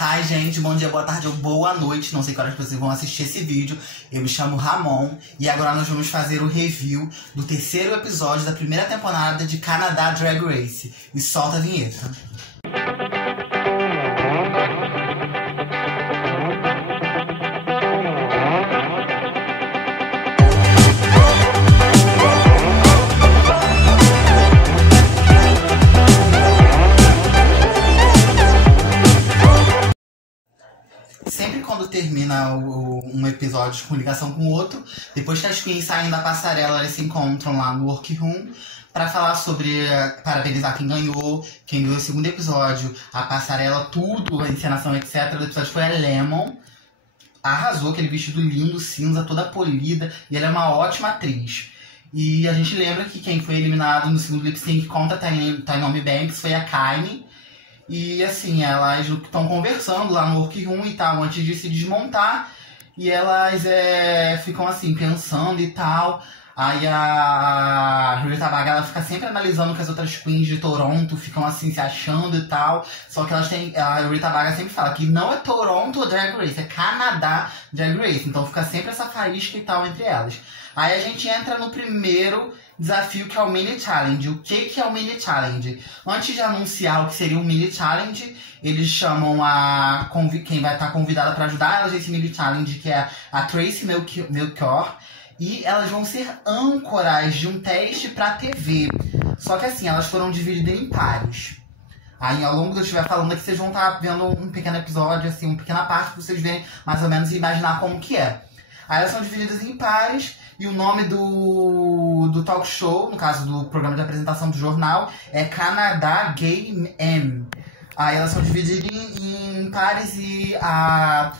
Hi, gente, bom dia, boa tarde ou boa noite. Não sei que horas vocês vão assistir esse vídeo. Eu me chamo Ramon e agora nós vamos fazer o review do terceiro episódio da primeira temporada de Canadá Drag Race. E solta a vinheta. Sempre quando termina um episódio com ligação com o outro, depois que as queens saem da passarela, elas se encontram lá no workroom pra falar sobre, parabenizar quem ganhou o segundo episódio, a passarela, tudo, a encenação, etc. O episódio foi a Lemon. Arrasou, aquele vestido lindo, cinza, toda polida, e ela é uma ótima atriz. E a gente lembra que quem foi eliminado no segundo lip sync contra a Naomi Banks foi a Kylie. E assim, elas estão conversando lá no workroom e tal, antes de se desmontar. E elas ficam assim, pensando e tal. Aí a Rita Baga, ela fica sempre analisando que as outras queens de Toronto ficam assim, se achando e tal. Só que elas têm, a Rita Baga sempre fala que não é Toronto Drag Race, é Canadá Drag Race. Então fica sempre essa faísca e tal entre elas. Aí a gente entra no primeiro desafio, que é o Mini Challenge. O que é o Mini Challenge? Antes de anunciar o que seria o Mini Challenge, eles chamam quem vai estar convidada para ajudar elas nesse Mini Challenge, que é a Tracy Melchior. E elas vão ser âncoras de um teste pra TV. Só que assim, elas foram divididas em pares. Aí ao longo do que eu estiver falando aqui, vocês vão estar vendo um pequeno episódio, assim, uma pequena parte pra vocês verem mais ou menos e imaginar como que é. Aí elas são divididas em pares. E o nome do talk show, no caso do programa de apresentação do jornal, é Canadá Gay M. Aí elas são divididas em pares e a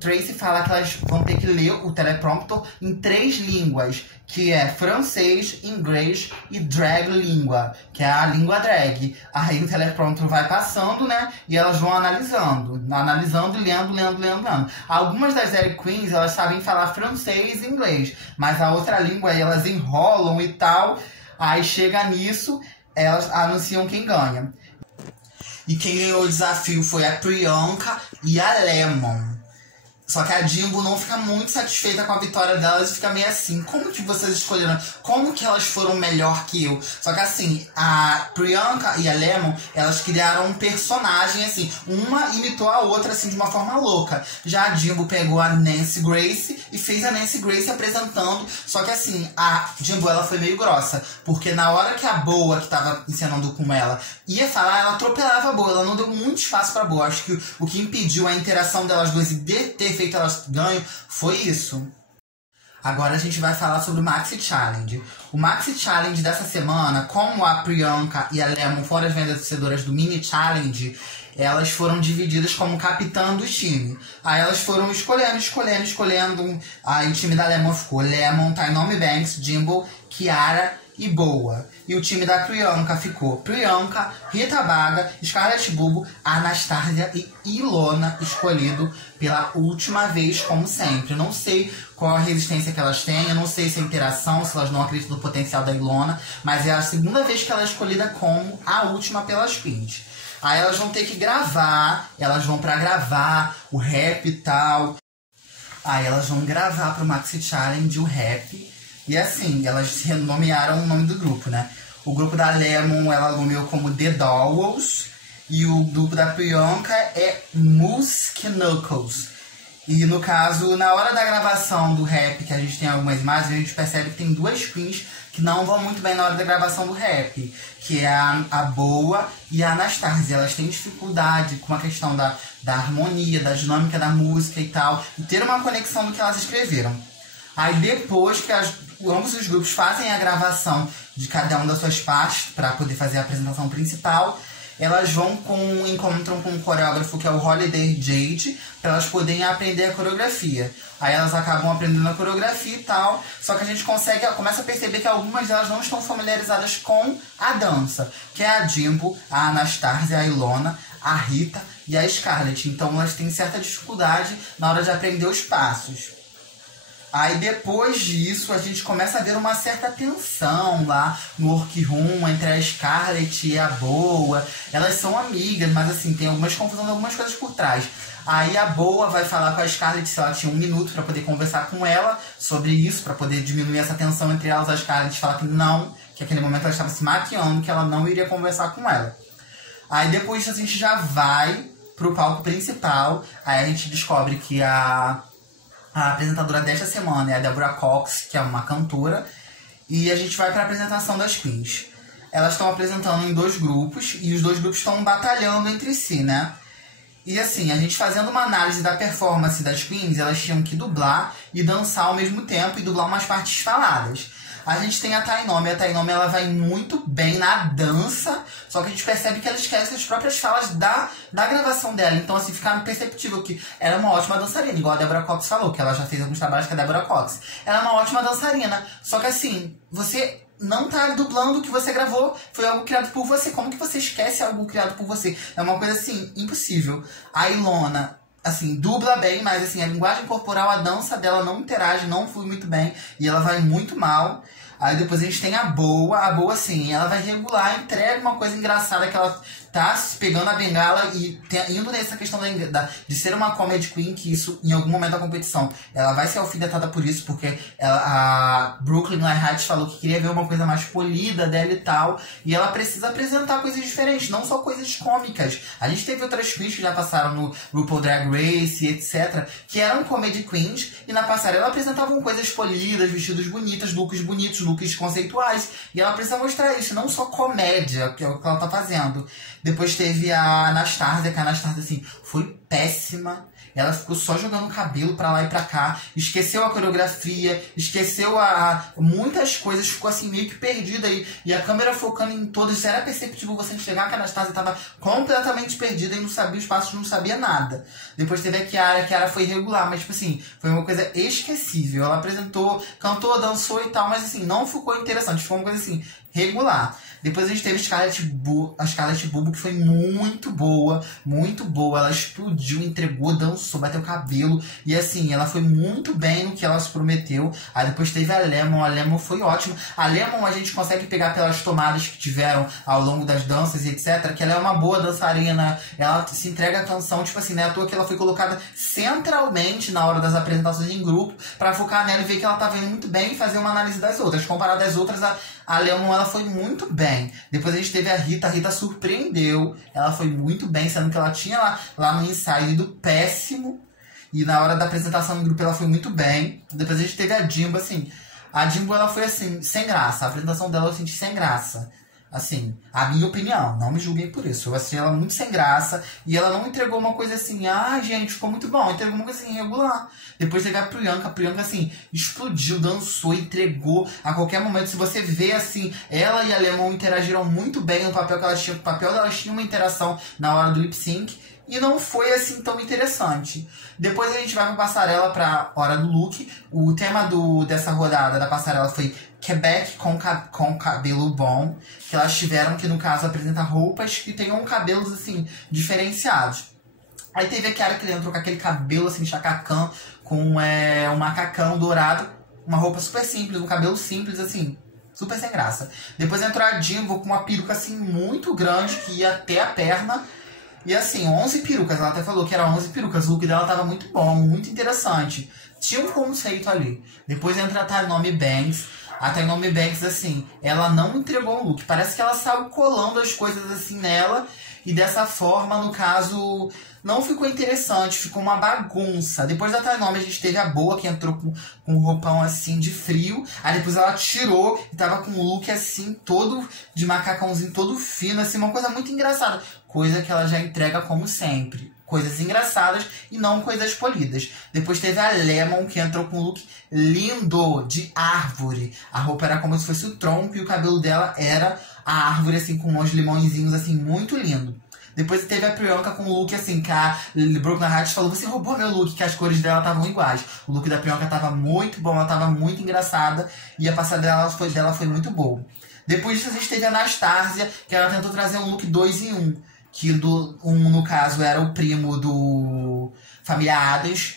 Tracy fala que elas vão ter que ler o teleprompter em 3 línguas, que é francês, inglês e drag língua, que é a língua drag. Aí o teleprompter vai passando, né? E elas vão analisando, lendo. Algumas das drag queens, elas sabem falar francês e inglês, mas a outra língua aí elas enrolam e tal. Aí chega nisso, elas anunciam quem ganha. E quem ganhou o desafio foi a Priyanka e a Lemon. Só que a Jimbo não fica muito satisfeita com a vitória delas e fica meio assim, como que vocês escolheram? Como que elas foram melhor que eu? Só que assim, a Priyanka e a Lemon, elas criaram um personagem assim, uma imitou a outra assim de uma forma louca. Já a Jimbo pegou a Nancy Grace e fez a Nancy Grace apresentando, só que assim, a Jimbo ela foi meio grossa, porque na hora que a Boa, que tava encenando com ela, ia falar, ela atropelava a Boa, ela não deu muito espaço pra Boa. Acho que o que impediu a interação delas duas e de ter feito elas ganham foi isso. Agora a gente vai falar sobre o Maxi Challenge. O Maxi Challenge dessa semana, como a Priyanka e a Lemon foram as vencedoras do Mini Challenge, elas foram divididas como capitã do time. Aí elas foram escolhendo. Aí o time da Lemon ficou Lemon, Naomi Banks, Jimbo, Kiara e Boa. E o time da Priyanka ficou Priyanka, Rita Baga, Scarlett Bubu, Anastasia e Ilona, escolhido pela última vez, como sempre. Eu não sei qual a resistência que elas têm, eu não sei se é interação, se elas não acreditam no potencial da Ilona, mas é a segunda vez que ela é escolhida como a última pelas queens. Aí elas vão ter que gravar, elas vão pra gravar o rap e tal. Aí elas vão gravar pro Maxi Challenge o rap. E assim, elas renomearam o nome do grupo, né? O grupo da Lemon, ela nomeou como The Dowels. E o grupo da Priyanka é Musk Knuckles. E no caso, na hora da gravação do rap, que a gente tem algumas imagens, a gente percebe que tem 2 queens que não vão muito bem na hora da gravação do rap. Que é a Boa e a Anastasia. Elas têm dificuldade com a questão da harmonia, da dinâmica da música e tal. E ter uma conexão do que elas escreveram. Aí depois que ambos os grupos fazem a gravação de cada uma das suas partes para poder fazer a apresentação principal, elas encontram com um coreógrafo que é o Holiday Jade, para elas poderem aprender a coreografia. Aí elas acabam aprendendo a coreografia e tal, só que a gente começa a perceber que algumas delas não estão familiarizadas com a dança, que é a Jimbo, a Anastasia, a Ilona, a Rita e a Scarlett. Então elas têm certa dificuldade na hora de aprender os passos. Aí depois disso a gente começa a ver uma certa tensão lá no workroom entre a Scarlett e a Boa. Elas são amigas, mas assim, tem algumas confusões, algumas coisas por trás. Aí a Boa vai falar com a Scarlett se ela tinha 1 minuto pra poder conversar com ela sobre isso, pra poder diminuir essa tensão entre elas. A Scarlett fala que não, que naquele momento ela estava se maquiando, que ela não iria conversar com ela. Aí depois disso a gente já vai pro palco principal. Aí a gente descobre que a apresentadora desta semana é a Deborah Cox, que é uma cantora. E a gente vai para a apresentação das queens. Elas estão apresentando em 2 grupos e os 2 grupos estão batalhando entre si, né? E assim, a gente fazendo uma análise da performance das queens, elas tinham que dublar e dançar ao mesmo tempo e dublar umas partes faladas. A gente tem a Tainomi ela vai muito bem na dança, só que a gente percebe que ela esquece as próprias falas da gravação dela. Então, assim, fica perceptível que ela é uma ótima dançarina, igual a Deborah Cox falou, que ela já fez alguns trabalhos com a Deborah Cox. Ela é uma ótima dançarina, só que assim, você não tá dublando o que você gravou, foi algo criado por você. Como que você esquece algo criado por você? É uma coisa, assim, impossível. A Ilona, assim, dubla bem, mas assim, a linguagem corporal, a dança dela não interage, não flui muito bem, e ela vai muito mal. Aí depois a gente tem a Boa, assim, ela vai regular, entrega uma coisa engraçada que ela tá pegando a bengala e indo nessa questão de ser uma comedy queen, que isso, em algum momento da competição, ela vai ser alfinetada por isso, porque a Brooklyn Lightheart falou que queria ver uma coisa mais polida dela e tal, e ela precisa apresentar coisas diferentes, não só coisas cômicas. A gente teve outras queens que já passaram no RuPaul Drag Race, etc., que eram comedy queens, e na passarela apresentavam coisas polidas, vestidos bonitos, looks conceituais, e ela precisa mostrar isso, não só comédia, que é o que ela tá fazendo. Depois teve a Anastasia, que a Anastasia, assim, foi péssima. Ela ficou só jogando o cabelo pra lá e pra cá. Esqueceu a coreografia, esqueceu muitas coisas. Ficou, assim, meio que perdida aí. E a câmera focando em todas. Era perceptível você enxergar que a Anastasia tava completamente perdida e não sabia os passos, não sabia nada. Depois teve a Chiara. A Chiara foi regular, mas, tipo assim, foi uma coisa esquecível. Ela apresentou, cantou, dançou e tal, mas, assim, não ficou interessante. Ficou uma coisa, assim, regular. Depois a gente teve a Scarlett Bulbo, que foi muito boa, muito boa. Ela explodiu, entregou, dançou, bateu o cabelo. E assim, ela foi muito bem no que ela se prometeu. Aí depois teve a Lemon foi ótima. A Lemon a gente consegue pegar pelas tomadas que tiveram ao longo das danças e etc, que ela é uma boa dançarina. Ela se entrega a canção, tipo assim, né? À toa que ela foi colocada centralmente na hora das apresentações em grupo, pra focar nela e ver que ela tá vendo muito bem e fazer uma análise das outras. Comparado às outras, a Lemon, ela foi muito bem. Depois a gente teve a Rita surpreendeu, ela foi muito bem, sendo que ela tinha lá no ensaio ido péssimo, e na hora da apresentação no grupo ela foi muito bem. Depois a gente teve a Jimbo, assim, a Jimbo ela foi assim, sem graça, a apresentação dela eu senti sem graça. Assim, a minha opinião, não me julguem por isso. Eu achei ela muito sem graça e ela não entregou uma coisa assim, gente, ficou muito bom. Entregou uma coisa assim, regular. Depois teve a Priyanka, assim, explodiu, dançou, entregou a qualquer momento. Se você vê, assim, ela e a Lemon interagiram muito bem no papel que elas tinham. O papel delas tinha uma interação na hora do lip sync e não foi assim tão interessante. Depois a gente vai pra passarela, pra hora do look. O tema dessa rodada da passarela foi Quebec com cabelo bom, que elas tiveram que, no caso, apresentar roupas que tenham cabelos, assim, diferenciados. Aí teve a Chiara que entrou com aquele cabelo, assim, chacacã, com um macacão dourado, uma roupa super simples, um cabelo simples, assim, super sem graça. Depois entrou a Jimbo com uma peruca, assim, muito grande, que ia até a perna. E assim, 11 perucas, ela até falou que era 11 perucas, o look dela tava muito bom, muito interessante. Tinha um conceito ali. Depois entra a Tainomi Banks. A Tainomi Banks, assim, ela não entregou o look. Parece que ela saiu colando as coisas assim nela. E dessa forma, no caso, não ficou interessante, ficou uma bagunça. Depois da Tainomi, a gente teve a Boa, que entrou com um roupão assim de frio. Aí depois ela tirou e tava com um look assim, todo de macacãozinho, todo fino, assim, uma coisa muito engraçada. Coisa que ela já entrega como sempre. Coisas engraçadas e não coisas polidas. Depois teve a Lemon, que entrou com um look lindo, de árvore. A roupa era como se fosse o tronco e o cabelo dela era a árvore, assim, com uns limõezinhos, assim, muito lindo. Depois teve a Priyanka com um look, assim, que a Brooklyn Heights falou, você roubou meu look, que as cores dela estavam iguais. O look da Priyanka tava muito bom, ela tava muito engraçada e a passada dela foi muito boa. Depois disso a gente teve a Anastasia, que ela tentou trazer um look 2 em 1. Que no caso era o primo do Família Adams,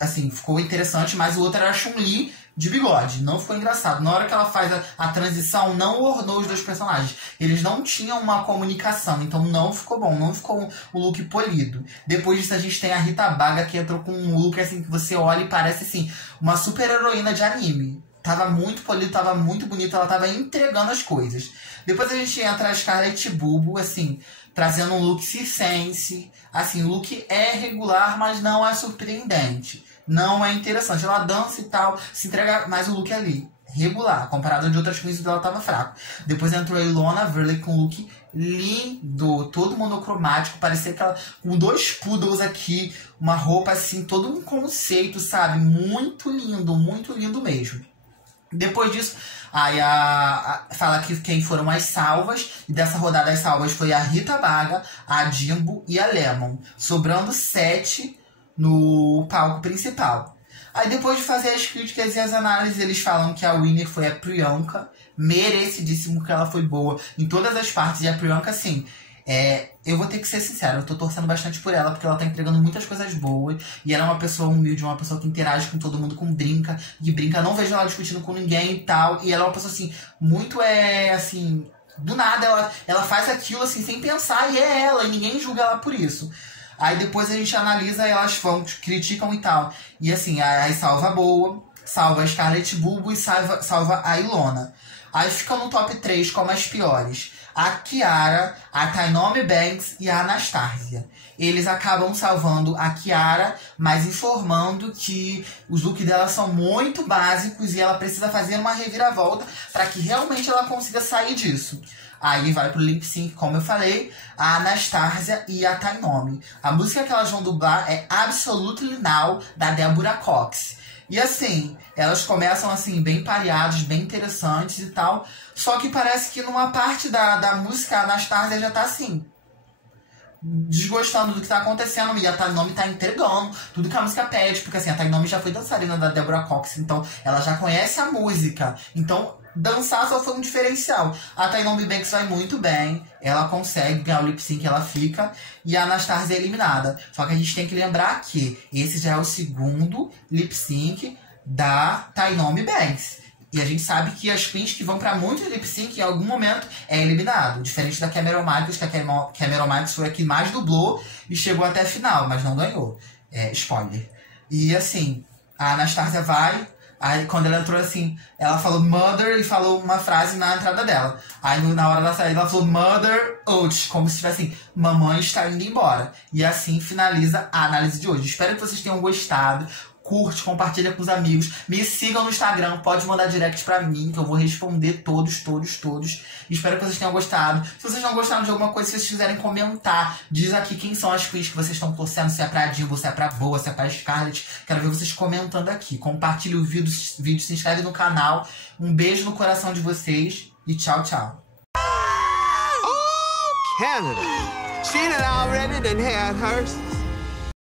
assim, ficou interessante, mas o outro era a Chun-Li de bigode. Não ficou engraçado. Na hora que ela faz a transição, não ornou os dois personagens. Eles não tinham uma comunicação, então não ficou bom. Não ficou o look polido. Depois disso, a gente tem a Rita Baga, que entrou com um look, assim, que você olha e parece, assim, uma super heroína de anime. Tava muito polido, tava muito bonito, ela tava entregando as coisas. Depois a gente entra a Scarlett Bulbo, assim, trazendo um look circense. Assim, o look é regular, mas não é surpreendente. Não é interessante. Ela dança e tal, se entrega, mas o look é ali, regular. Comparado de outras queens, dela tava fraco. Depois entrou a Ilona Verley com um look lindo, todo monocromático. Parecia que ela, com 2 poodles aqui, uma roupa assim, todo um conceito, sabe? Muito lindo mesmo. Depois disso, aí fala que quem foram as salvas. E dessa rodada as salvas foi a Rita Baga, a Jimbo e a Lemon. Sobrando 7 no palco principal. Aí depois de fazer as críticas e as análises, eles falam que a winner foi a Priyanka. Merecidíssimo, que ela foi boa em todas as partes. E a Priyanka, assim, eu vou ter que ser sincero, eu tô torcendo bastante por ela, porque ela tá entregando muitas coisas boas. E ela é uma pessoa humilde, uma pessoa que interage com todo mundo, que brinca. Não vejo ela discutindo com ninguém e tal. E ela é uma pessoa, assim, muito, assim, do nada, ela faz aquilo, assim, sem pensar, e é ela, e ninguém julga ela por isso. Aí depois a gente analisa, elas vão, criticam e tal. E assim, aí salva a Boa, salva a Scarlett Bulbo e salva a Ilona. Aí fica no top 3 como as piores: a Kiara, a Tynomi Banks e a Anastasia. Eles acabam salvando a Kiara, mas informando que os looks dela são muito básicos e ela precisa fazer uma reviravolta para que realmente ela consiga sair disso. Aí vai pro lip sync, como eu falei, a Anastasia e a Tynomi. A música que elas vão dublar é Absolutely Now, da Deborah Cox. E assim, elas começam assim, bem pareadas, bem interessantes e tal. Só que parece que numa parte da música, a Anastasia já tá assim, desgostando do que tá acontecendo. E a Tynomi tá entregando tudo que a música pede. Porque assim, a Tynomi já foi dançarina da Deborah Cox, então ela já conhece a música. Então dançar só foi um diferencial. A Tynomi Banks vai muito bem, ela consegue ganhar o lip sync, ela fica, e a Anastasia é eliminada. Só que a gente tem que lembrar que esse já é o segundo lip sync da Tynomi Banks. E a gente sabe que as queens que vão pra muito lip sync, em algum momento, é eliminado. Diferente da Cameron Michaels, que a Cameron Michaels foi a que mais dublou e chegou até a final, mas não ganhou. Spoiler. E assim, a Anastasia vai. Aí quando ela entrou assim, ela falou mother e falou uma frase na entrada dela. Aí na hora da saída ela falou mother out, como se tivesse assim, mamãe está indo embora. E assim finaliza a análise de hoje. Espero que vocês tenham gostado. Curte, compartilha com os amigos. Me sigam no Instagram, pode mandar direct pra mim, que eu vou responder todos. Espero que vocês tenham gostado. Se vocês não gostaram de alguma coisa, se vocês quiserem comentar, diz aqui quem são as queens que vocês estão torcendo, se é pra Jimbo, se é pra Boa, se é pra Scarlett. Quero ver vocês comentando aqui. Compartilhe o vídeo, se inscreve no canal. Um beijo no coração de vocês e tchau, tchau. Oh, Canada. She done already done had hers.